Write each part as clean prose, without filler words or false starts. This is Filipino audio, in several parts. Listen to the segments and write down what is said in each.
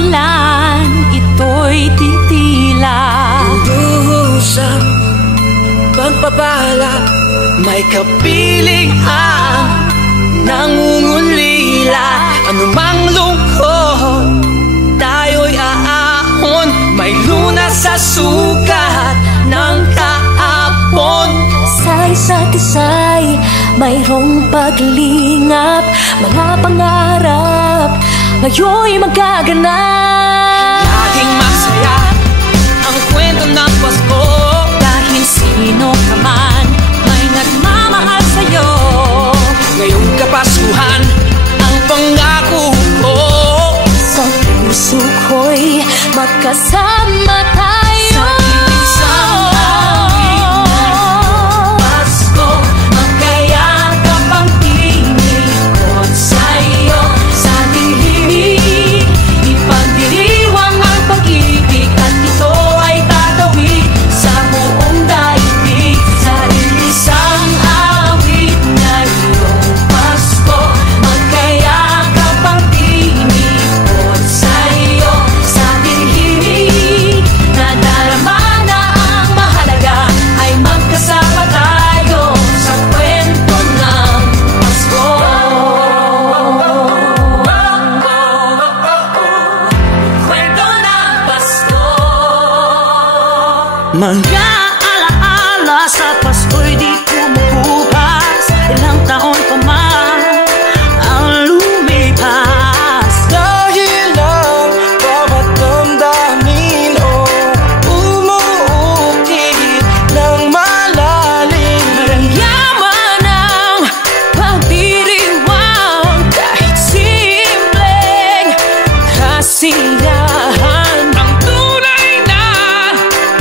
ulan, ito'y titila. Duhusang pagpapala, may kapiling ang nangungulila. Anumang lungkot, tayo'y aahon. May lunas sa sukat ng kahapon. Sa isa't isa'y mayroong paglingap. Mga pangarap ngayon'y magaganap. Laging masaya ang kwento ng Pasko. Dahil sino ka man may nagmamahal sa'yo. Ngayong Kapaskuhan ang pangako ko. Sa puso ko'y magkasama tayo. Sa isang awit na Pasko, magkayakap ang tinikot sa'yo. Sa ating himig, ipagdiriwang ang pag-ibig, at ito ay tatawid sa buong daigdig. Sa isang awit na iyong Pasko, magkayakap ang tinikot sa'yo. Sa ating himig, nadarama na ang mahalaga, ay magkasama tayo sa kwento ng Pasko. Kwento ng Pasko. Mga alaala sa Pasko'y di kumukupas. Ilang taon pa man ang lumipas. Dahil ang bawat damdamin umuukit ng malalim. Maramyaman ang pagdiriwang, kahit simpleng kasiyahan. Ang tunay na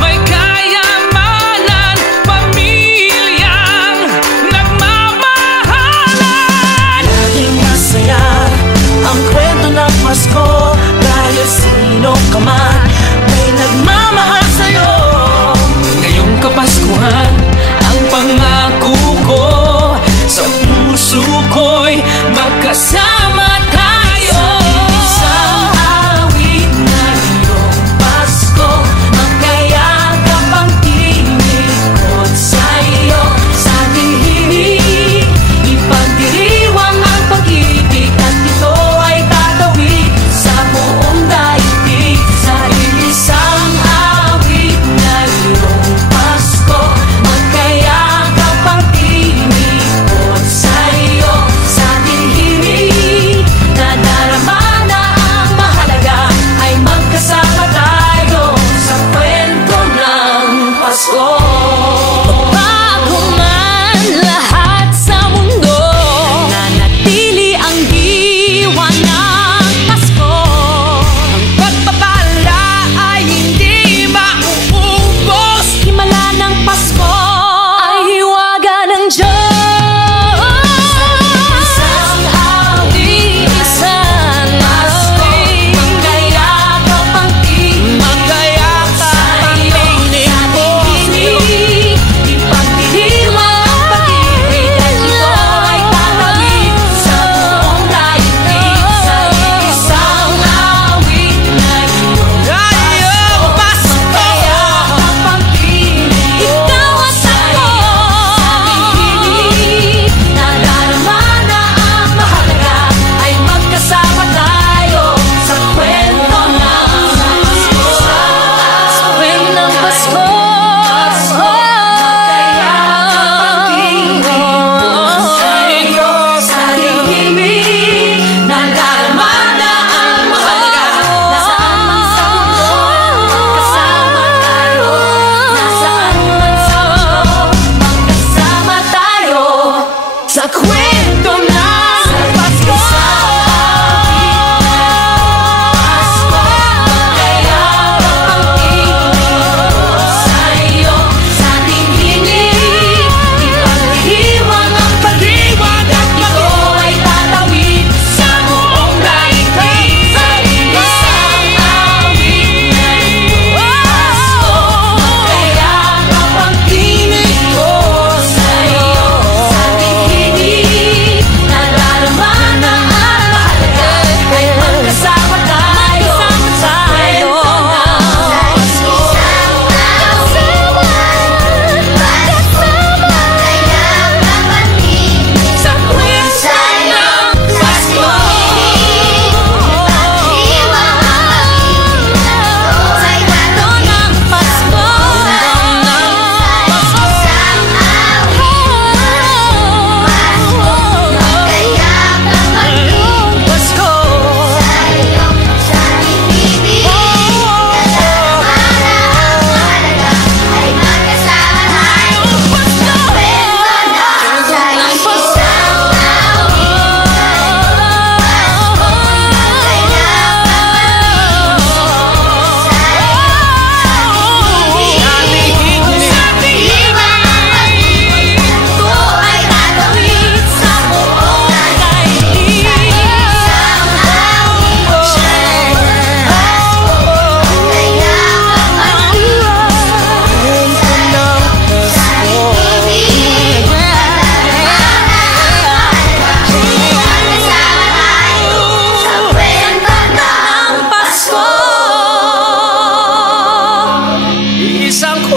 may kayamanan, pamilyang nagmamahalan. Laging masaya ang kwento ng Pasko. Dahil sino ka man may nagmamahal sa'yo. Ngayong Kapaskuhan ang pangako ko. Sa puso ko'y magkasama tayo. Sa isang awit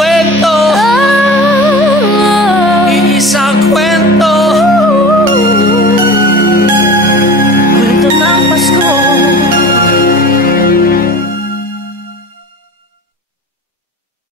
kwento.